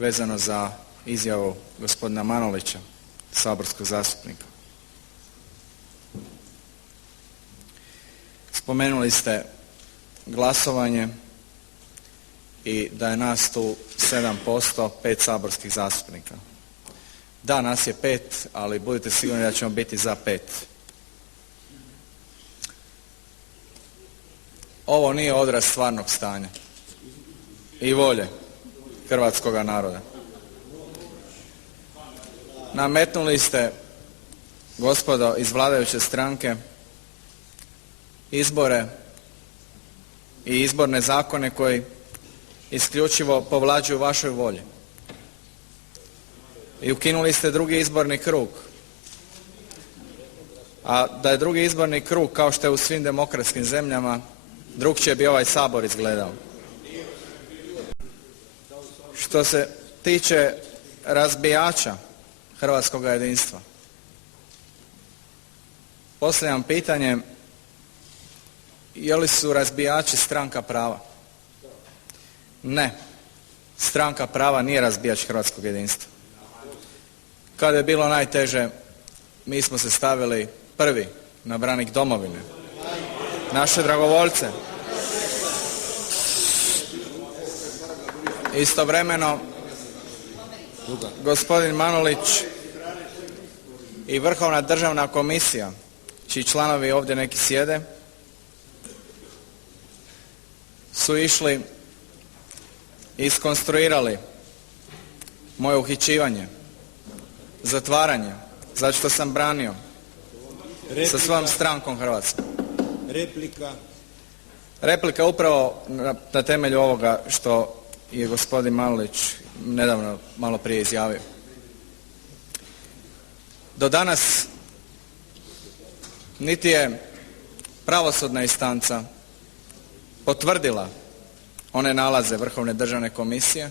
vezano za izjavu gospodina Manolića, saborskog zastupnika. Spomenuli ste glasovanje i da je nas tu 7%, 5 saborskih zastupnika. Da, nas je 5, ali budite sigurni da ćemo biti za 5. Ovo nije odraz stvarnog stanja i volje hrvatskoga naroda. Nametnuli ste, gospodo iz vladajuće stranke, izbore i izborne zakone koji isključivo povlađuju vašoj volji. I ukinuli ste drugi izborni krug. A da je drugi izborni krug, kao što je u svim demokratskim zemljama, drukčije bi ovaj Sabor izgledao. Što se tiče razbijača hrvatskog jedinstva, postavljam pitanje, je li su razbijači Stranka prava? Ne. Stranka prava nije razbijač hrvatskog jedinstva. Kada je bilo najteže, mi smo se stavili prvi na branik domovine. Naše dragovoljce. Istovremeno, gospodin Manolić i Vrhovna državna komisija, čiji članovi ovdje neki sjede, su išli i iskonstruirali moje uhićivanje, zatvaranje, zato što sam branio sa svojom strankom Hrvatskom. Replika upravo na temelju ovoga što je gospodin Manolić nedavno malo prije izjavio. Do danas niti je pravosudna instanca potvrdila one nalaze Vrhovne državne komisije,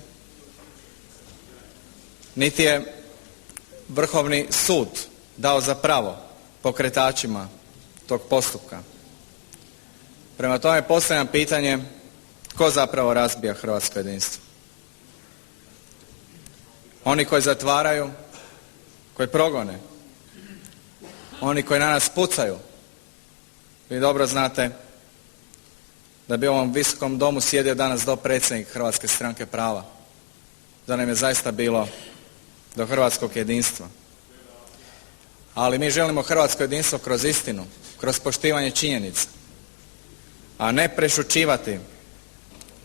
niti je Vrhovni sud dao za pravo pokretačima tog postupka. Prema tome postavljam pitanje, tko zapravo razbija hrvatsko jedinstvo? Oni koji zatvaraju, koji progone, oni koji na nas pucaju. Vi dobro znate da bi u ovom Visokom domu sjedio danas dopredsjednik Hrvatske stranke prava, da nam je zaista bilo do hrvatskog jedinstva. Ali mi želimo hrvatsko jedinstvo kroz istinu, kroz poštivanje činjenica, a ne prešućivati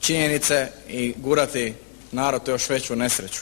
činjenice i gurati narod u još veću nesreću.